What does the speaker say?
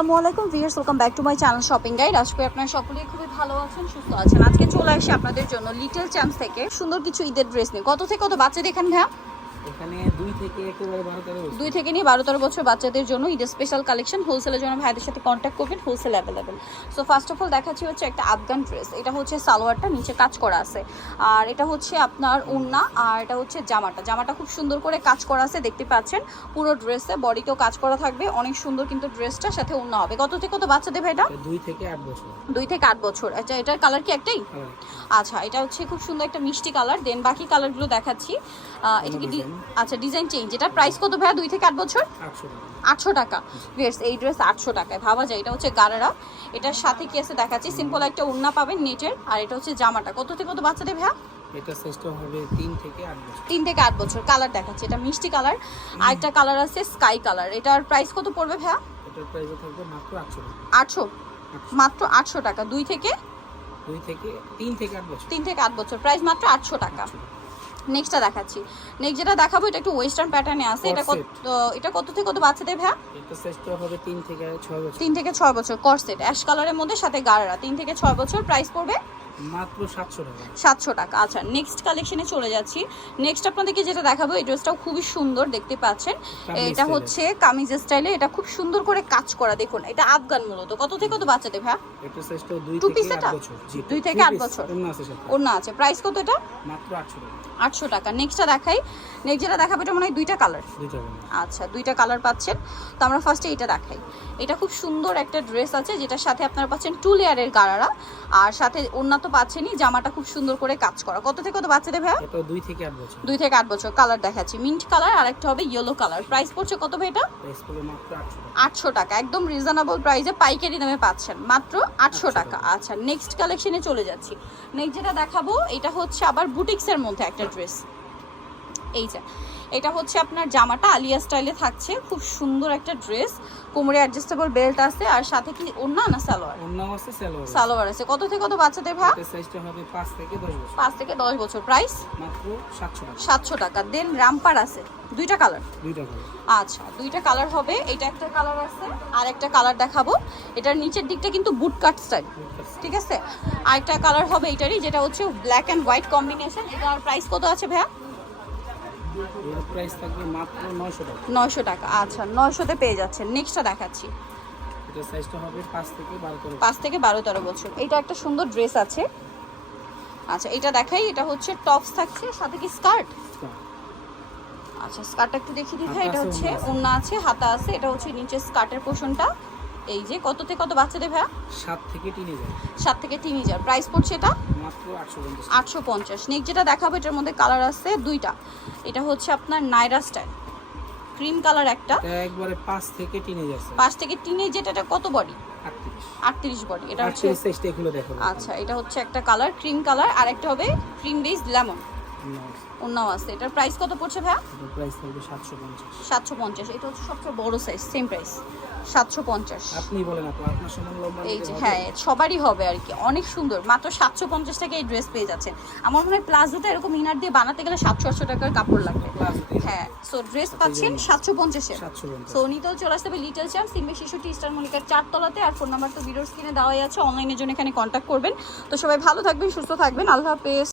আসসালামু আলাইকুম viewers, welcome back to my channel shopping guide. আশা করি আপনারা সকলেই খুবই ভালো আছেন, সুস্থ আছেন। আজকে চলে আসি আপনাদের জন্য লিটল চ্যাম্পস থেকে সুন্দর কিছু ঈদের ড্রেস নিয়ে। কত থেকে কত বাচ্চা দেখেন ভাইয়া? এখানে 2 থেকে একেবারে 12-13 বছর। 2 থেকে নিয়ে 12-13 বছর বাচ্চাদের জন্য ঈদের স্পেশাল কালেকশন। হোলসেলের জন্য ভাইদের সাথে কন্ট্যাক্ট করবেন, wholesale available. So first of all দেখাচ্ছি হচ্ছে একটা আফগান ড্রেস। এটা হচ্ছে সালোয়ারটা নিচে কাজ করা আছে, আর এটা হচ্ছে আপনার ওড়না, আর এটা হচ্ছে জামাটা খুব সুন্দর করে কাজ করা আছে, দেখতে পাচ্ছেন। পুরো ড্রেসে বডিতেও কাজ করা থাকবে, অনেক সুন্দর কিন্তু ড্রেসটার সাথে ওড়না হবে। কত থেকে কত বাচ্চা দেবে এটা? 2 থেকে 8 বছর। 2 থেকে 8 বছর। আচ্ছা, এটার কালার কি একটাই? আচ্ছা, এটা হচ্ছে খুব সুন্দর একটা মিষ্টি কালার। দেন বাকি কালারগুলো দেখাচ্ছি। এটা কি আচ্ছা ডিজাইন চেঞ্জ। এটা প্রাইস কত ভাইয়া? 2 থেকে 8 বছর 800 টাকা। ভিউয়ার্স, এই ড্রেস 800 টাকায় ভাবা যায়। এটা হচ্ছে গারারা, এটার সাথে কি আছে দেখাচ্ছি। সিম্পল একটা ওড়না পাবেন নেটের, আর এটা হচ্ছে জামাটা। কত থেকে কত বাচ্চা দেবে ভাইয়া? এটা সাইজটা হবে 3 থেকে 8 বছর। 3 থেকে 8 বছর। কালার দেখাচ্ছি, এটা মিষ্টি কালার, আর একটা কালার আছে স্কাই কালার। এটার প্রাইস কত পড়বে ভাইয়া? এটার প্রাইস থাকবে মাত্র 800 টাকা। 800, মাত্র 800 টাকা। 2 থেকে 3 থেকে 8 বছর। 3 থেকে 8 বছর, প্রাইস মাত্র 800 টাকা। নেক্সটটা দেখাচ্ছি। নেক্সট যেটা দেখাবো এটা একটু ওয়েস্টার্ন প্যাটার্নে আছে। এটা কত থেকে কত বাচ্চা দেবে ভাইয়া? এটা সাইজটা হবে 3 থেকে 6 বছর। 3 থেকে 6 বছর। কর্সেট অ্যাশ কালারের মধ্যে সাথে গারারা। 3 থেকে 6 বছর, প্রাইস পড়বে মাত্র 700 টাকা। 700 টাকা। আচ্ছা, নেক্সট কালেকশনে চলে যাচ্ছি। নেক্সট আপনাদেরকে যেটা দেখাবো, এই ড্রেসটাও খুবই সুন্দর, দেখতে পাচ্ছেন। এটা হচ্ছে কামিজ স্টাইলে, এটা খুব সুন্দর করে কাজ করা। দেখুন, এটা আফগান মূলত। কত থেকে কত বাচ্চা দেবে ভাইয়া? এটা সাইজটা 2 থেকে 8 বছর। জি, 2 থেকে 8 বছর। ওড়না আছে। প্রাইস কত এটা? মাত্র 800 টাকা। 800 টাকা। নেক্সটটা দেখাই। নেক্সট যেটা দেখাবো এটা মনে হয় 2টা কালার। আচ্ছা, 2টা কালার পাচ্ছেন। তো আমরা ফার্স্টে এটা দেখাই। এটা খুব সুন্দর একটা ড্রেস আছে, যেটার সাথে আপনারা পাচ্ছেন 2 লেয়ারের গারারা, আর সাথে ওড়না তো পাচ্ছেনই। জামাটা খুব সুন্দর করে কাজ করা। কত থেকে কত বাচ্চা দেবে? এটা 2 থেকে 8 বছর। 2 থেকে 8 বছর। কালার দেখাচ্ছি, মিন্ট কালার, আর একটা হবে ইয়েলো কালার। প্রাইস পড়ছে কত ভাই এটা? প্রাইস পড়বে মাত্র 800 টাকা। একদম রিজনেবল প্রাইসে পাইকারি দামে পাচ্ছেন, মাত্র 800 টাকা। আচ্ছা, নেক্সট কালেকশনে চলে যাচ্ছি। নেক্সট যেটা দেখাবো এটা হচ্ছে আবার বুটিক্সের মধ্যে একটা ড্রেস। এই যে এটা হচ্ছে আপনার জামাটা আলিয়া স্টাইলে থাকছে, খুব সুন্দর একটা ড্রেস। কোমরে অ্যাডজাস্টেবল বেল্ট আছে, আর সাথে কি ওড়না না সালোয়ার? ওড়না আছে, সালোয়ার আছে। কত থেকে কত বাচ্চাদের ভাই? এটা সাইজটা হবে 5 থেকে 10 বছর। 5 থেকে 10 বছর। প্রাইস মাত্র 700 টাকা। 700 টাকা। দেন রামপার আছে, 2টা কালার। 2টা কালার। আচ্ছা, 2টা কালার হবে। এটা একটা কালার আছে, আর একটা কালার দেখাবো। এটার নিচের দিকটা কিন্তু বুট কাট স্টাইল, ঠিক আছে। আর একটা কালার হবে এটারই, যেটা হচ্ছে ব্ল্যাক এন্ড হোয়াইট কম্বিনেশন। এটার প্রাইস কত আছে ভাইয়া? এর প্রাইস থাকবে মাত্র 900 টাকা। 900 টাকা। আচ্ছা, 900 তে পেয়ে যাচ্ছেন। নেক্সটটা দেখাচ্ছি। এটা সাইজটা হবে 5 থেকে 12 5 থেকে 12-13 বছর। এটা একটা সুন্দর ড্রেস আছে। আচ্ছা, এটা দেখাই। এটা হচ্ছে টপস থাকছে, সাথে কি স্কার্ট? আচ্ছা, স্কার্টটা একটু দেখিয়ে দিতে হয়। এটা হচ্ছে ওড়না আছে, হাতা আছে। এটা হচ্ছে নিচে স্কার্টের পোর্শনটা। এই যে কত থেকে কত বাচ্চা দেবে? 7 থেকে 3000। 7 থেকে 3000। প্রাইস পড়ছে এটা মাত্র 850। 850। নেক্সট যেটা দেখাবো, এটার মধ্যে কালার আছে 2টা। এটা হচ্ছে আপনার নাইরা স্টাইল, ক্রিম কালার একটা। এটা একবারে 5 থেকে 3000। 5 থেকে 3000। এটা কত বডি? 38 বডি। এটা হচ্ছে সাইজটা এগুলো দেখো। আচ্ছা, এটা হচ্ছে একটা কালার ক্রিম কালার, আর একটা হবে ক্রিম বেস লেমন। ওন্নাও আছে। এটার প্রাইস কত পড়ছে ভাইয়া? এটার প্রাইস থাকবে 750। 750। এটা হচ্ছে সবচেয়ে বড় সাইজ, সেম প্রাইস 750। আপনি বলেন আপু, আপনার সমান লম্বা এই যে হ্যাঁ, সবারই হবে আর কি। অনেক সুন্দর, মাত্র 750 টাকায় এই ড্রেস পেয়ে যাচ্ছেন। আমার মনে হয় প্লাজোটা এরকম ইনার দিয়ে বানাতে গেলে 700-800 টাকার কাপড় লাগবে। হ্যাঁ, সো ড্রেস পাচ্ছেন 750-এ। সো নিতেও চলে আসতে হবে লিটল চ্যাম্পস, সিম্বে শিশুটি স্টার মল্লিকার 4 তলাতে। আর ফোন নাম্বার তো ভিডিওর স্ক্রিনে দেওয়াই আছে, অনলাইনের জন্য এখানে কন্ট্যাক্ট করবেন। তো সবাই ভালো থাকবেন, সুস্থ থাকবেন। আল্লাহ হাফেজ।